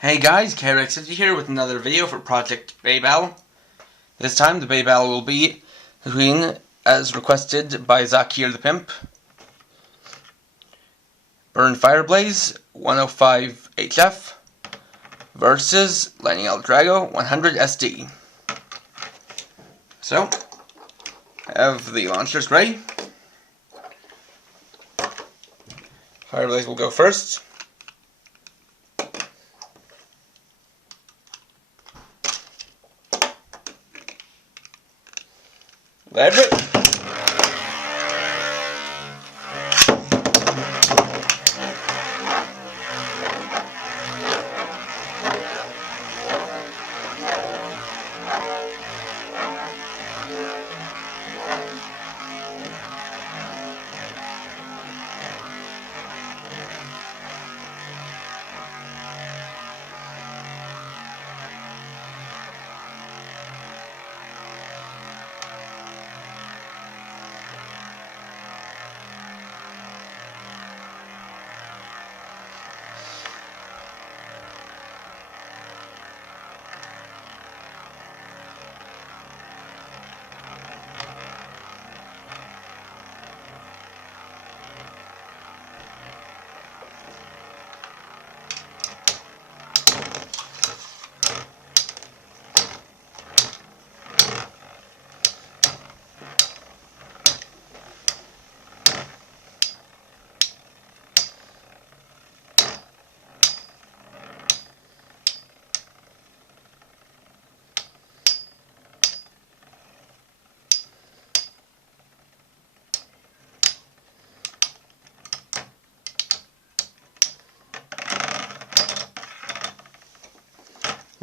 Hey guys, KRX50 here with another video for Project BeyBattle. This time the BeyBattle will be between, as requested by Zakir the Pimp, Fireblaze 105HF versus L-Drago 100 SD. So, I have the launchers ready. Fireblaze will go first. Let it rip.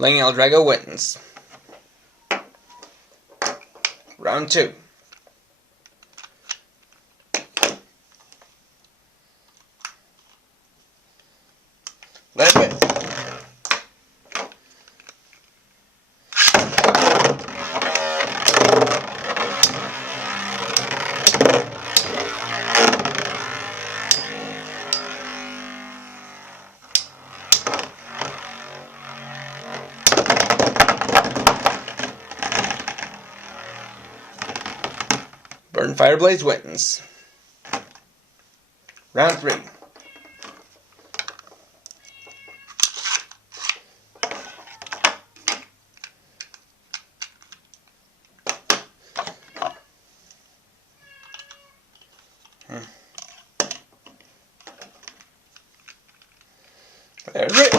L-Drago wins. Round 2. Let it rip. Fireblaze wins. Round 3. Let it rip.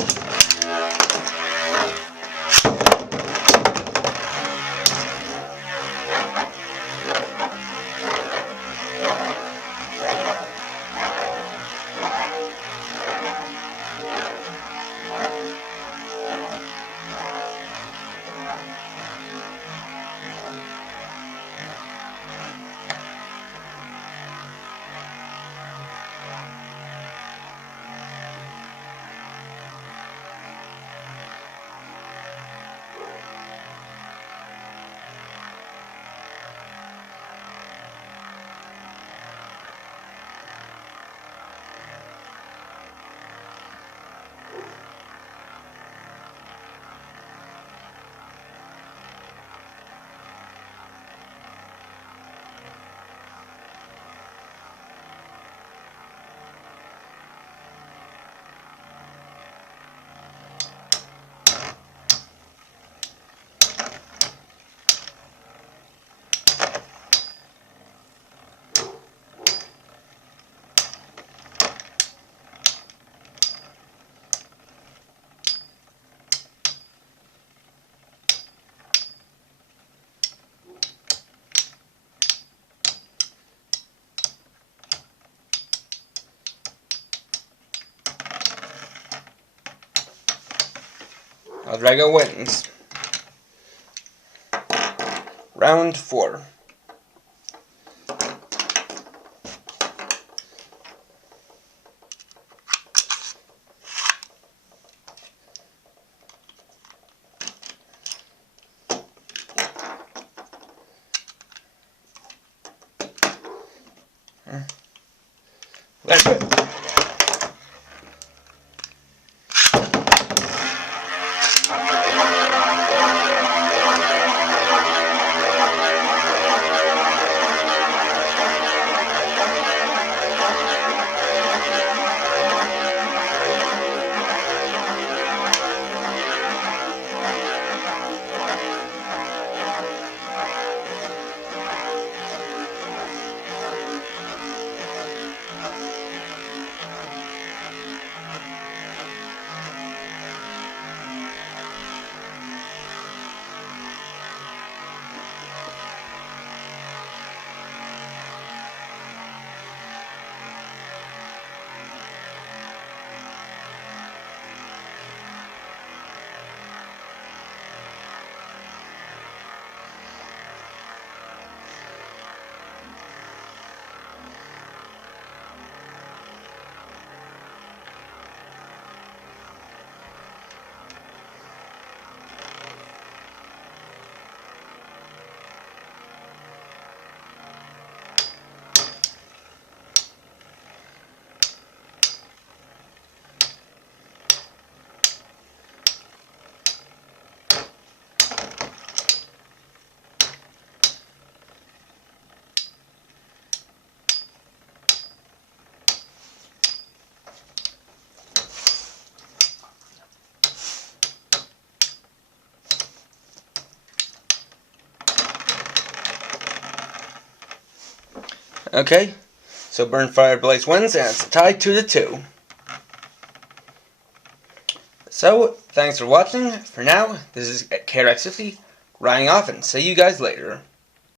L-Drago wins. Round 4. Let it rip. Okay, so Burn Fireblaze wins, and it's a tie 2-2. So, thanks for watching. For now, this is KRX50, riding off, and see you guys later.